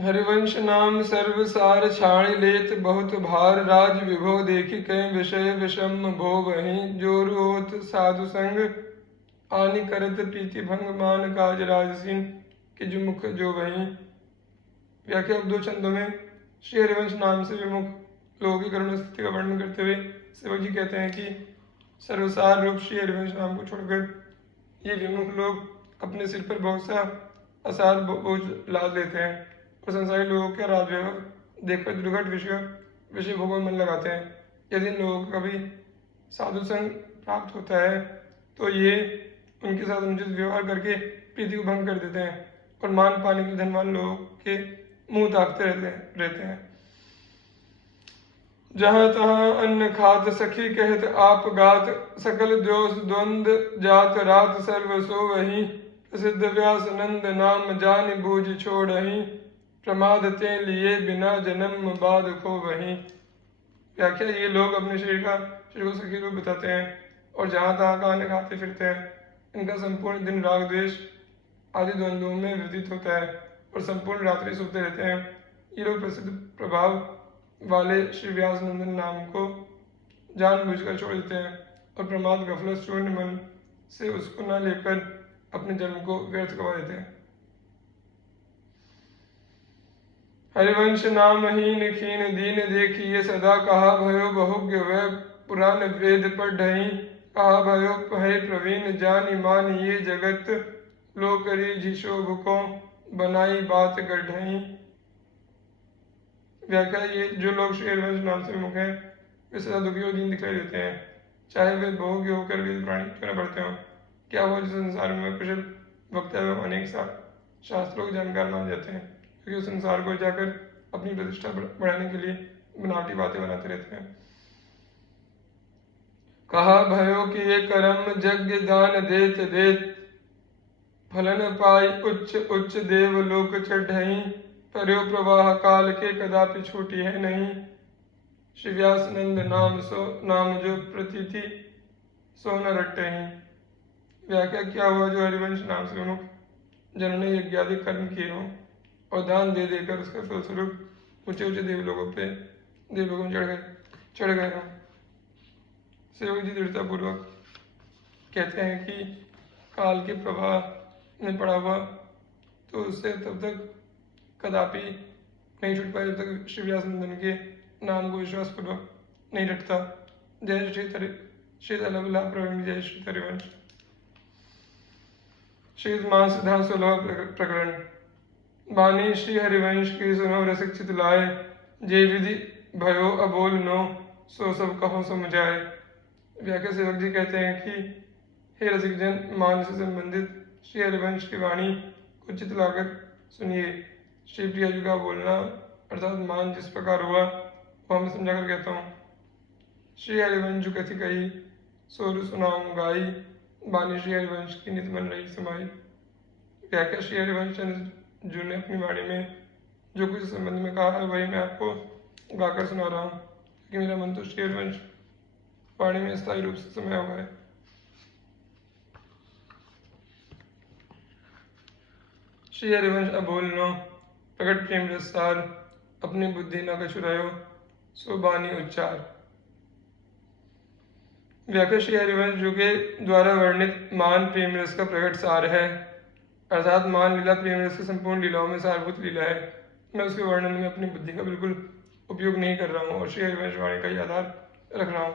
हरिवंश नाम सर्व सार छाणी लेत बहुत भार राज विभो देखी कई विषय विषम भो वहीं जोर होत साधु संग आनि करत प्रीति भंग मान काज राजसीन कि जो मुख जो वहीं। व्याख्या अब 2 छंदों में श्री हरिवंश नाम से विमुख लोगों की करुण स्थिति का वर्णन करते हुए सेवक जी कहते हैं कि सर्वसार रूप श्री हरिवंश नाम को छोड़कर ये विमुख लोग अपने सिर पर बहुत सा असार बोझ लाद लेते हैं और संसारी लोगों के राजवैभव देखकर दुर्घट विषय भोगों में मन लगाते हैं। यदि इन लोगों का कभी साधु संग प्राप्त होता है तो ये उनके साथ अनुचित व्यवहार करके प्रीति को भंग कर देते हैं और मान पाने के धनवान लोगों के मुंह ताकते रहते हैं। जहाँ तहाँ अन्न खात सखी कहत आप गात सकल दोष द्वंद जात रात सर्व सो वही प्रसिद्ध व्यास नंद नाम जान बूझ छोड़ही प्रमाद ते लिए बिना जन्म बाद खो वही। व्याख्या ये लोग अपने शरीर को सखी रूप बताते हैं और जहाँ तहाँ का अन्न खाते फिरते हैं। इनका संपूर्ण दिन राग द्वेष आदि द्वंद्वों में व्यतीत होता है और संपूर्ण रात्रि सोते रहते हैं। ये लोग प्रसिद्ध प्रभाव वाले श्री व्यास नंदन नाम को जानबूझकर छोड़ देते हैं और प्रमाद गफलत शून्य मन से उसको न लेकर अपने जन्म को व्यर्थ गवा देते हैं। हरिवंश नामहीन खीन दीन देखिए सदा कहा भयो बहुज्ञ वह पुराण वेद पर ढही कहा भयो है प्रवीण जानी मान ये जगत लो करी झिशोभ को बनाई बात गढ़ई। व्याख्या ये जो लोग श्री हरिवंश नाम से विमुख हैं वे सदा दुखी और दीन दिखाई देते हैं, चाहे वे भोग्य होकर वेद प्राणी क्यों न पढ़ते हों। क्या वो जिस संसार में कुशल वक्ता एवं अनेक शास्त्रों के जानकार माने जाते हैं क्योंकि उस संसार को जाकर अपनी प्रतिष्ठा बढ़ाने के लिए बनावटी बातें बनाते रहते हैं। कहा भयो कि ये कर्म यज्ञ दान देत देत फलन पाई उच्च उच्च देव लोक चढ़ई पर्यो प्रवाह काल के कदापि छूटी है नहीं। श्री व्यास नंद नाम जो प्रतीति सो न रटहि। व्याख्या क्या हुआ जो हरिवंश नाम से विमुख जिन्होंने यज्ञादि कर्म किए हों और दान दे देकर उसके फलस्वरूप ऊंचे ऊंचे देवलोकों में चढ़ गए हों। सेवक जी दृढ़ता पूर्वक कहते हैं कि काल के प्रवाह में पड़ा हुआ तो उससे तब तक कदापि नहीं छूट पाए जब तक श्री व्यास नंदन के नाम को विश्वास पूर्वक नहीं रटता। जय श्री तलबला प्रवीण जय श्री हरिवंश। श्री मास सिद्धांत 16 प्रकरण। बानी श्री हरिवंश की सुनो रसिक चित लाए जे विधि भयो अबोल नो सो सब कहो समझाए। व्याख्या सेवक जी कहते हैं कि हे रसिक जन मान से संबंधित श्री हरिवंश की वाणी को चित लाकर सुनिए। श्री प्रिया जी का बोलना अर्थात मान जिस प्रकार हुआ वह मैं समझाकर कहता हूँ। श्री हरिवंश जो कथी कही सोरु सुनाऊं गाई बानी श्री हरिवंश की नित मन रही समाई। व्याख्या श्री हरिवंश जी ने अपनी वाणी में जो कुछ संबंध में कहा है वही मैं आपको गाकर सुना रहा हूँ क्योंकि मेरा मन तो श्री हरिवंश वाणी में स्थायी रूप से समाया हुआ है। श्री हरिवंश अबोलनो प्रकट प्रेम रसार अपनी बुद्धि न कछुरायो सो बानी उच्चार। व्याख्या श्री हरिवंश जो के द्वारा वर्णित मान प्रेम रस का प्रकट सार है अर्थात मान लीला प्रेम रस की संपूर्ण लीलाओं में सारभूत लीला है। मैं उसके वर्णन में अपनी बुद्धि का बिल्कुल उपयोग नहीं कर रहा हूँ और श्री हरिवंश वाणी का ही आधार रख रहा हूँ।